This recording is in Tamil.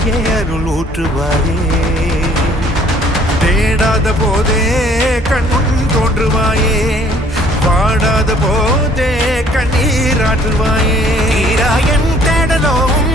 நீயே அருள் ஊற்றுவாயே. தேடாத போதே கண்முன் தோன்றுவாயே, வாடாத போதே கண்ணீராற்றுவாயே. தீராயன் தேடலோம்